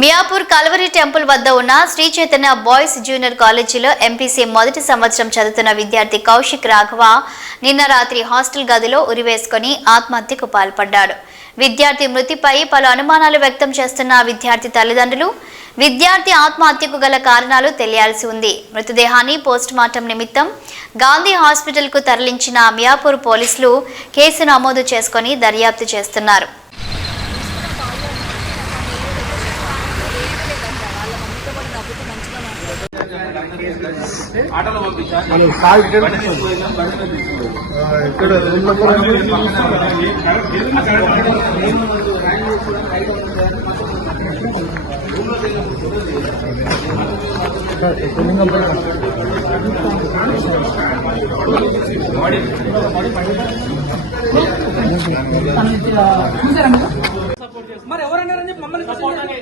Miyapur Calvary temple వద్ద ఉన్న Shri Chaitanya boys junior కాలేజీలో ఎంపీసీ మొదటి సంవత్సరం చదువుతున్న విద్యార్థి కౌశిక్ రాఘవ నిన్న రాత్రి హాస్టల్ గదిలో ఉరివేసుకుని ఆత్మహత్యకు పాల్పడ్డాడు. విద్యార్థి మృతిపై పలు అనుమానాలు వ్యక్తం చేస్తున్న విద్యార్థి తల్లిదండ్రులు విద్యార్థి ఆత్మహత్యకు గల కారణాలు తెలియాల్సి ఉంది. మృతదేహాన్ని పోస్టుమార్టం నిమిత్తం గాంధీ హాస్పిటల్కు తరలించిన మియాపూర్ పోలీసులు కేసు నమోదు చేసుకుని దర్యాప్తు చేస్తున్నారు. మరి ఎవరన్నారని మమ్మల్ని సపోర్ట్ అని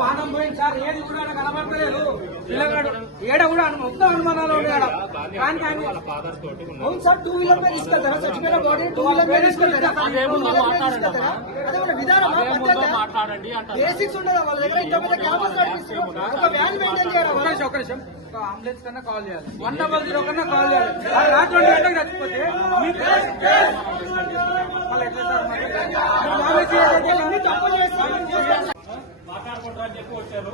పానం పోయింది సార్. ఏది కూడా కనబడతలేదు. పిల్లగాడు ఏడ కూడా మొత్తం అనుమానాలు ఉన్నాయి. అవును సార్, 2 వీలర్ మీద తీసుకెళ్తారా? చచ్చిపోయిన బాడీ 2 వీలర్ మీద తీసుకెళ్తారా? మాట్లాడండి. బేసిక్స్ ఉండదు వాళ్ళ దగ్గర. ఇంత పెద్ద క్యాంపస్ ఒక వ్యాన్ మెయింటైన్ చేయాలి. ఒక నిమిషం, ఒక అంబులెన్స్ కన్నా కాల్ చేయాలి. 100 కన్నా కాల్ చేయాలి. రాత్రి 2 గంటలకు చచ్చిపోతే మాట్లాడుకుంటారని చెప్పి వచ్చారు.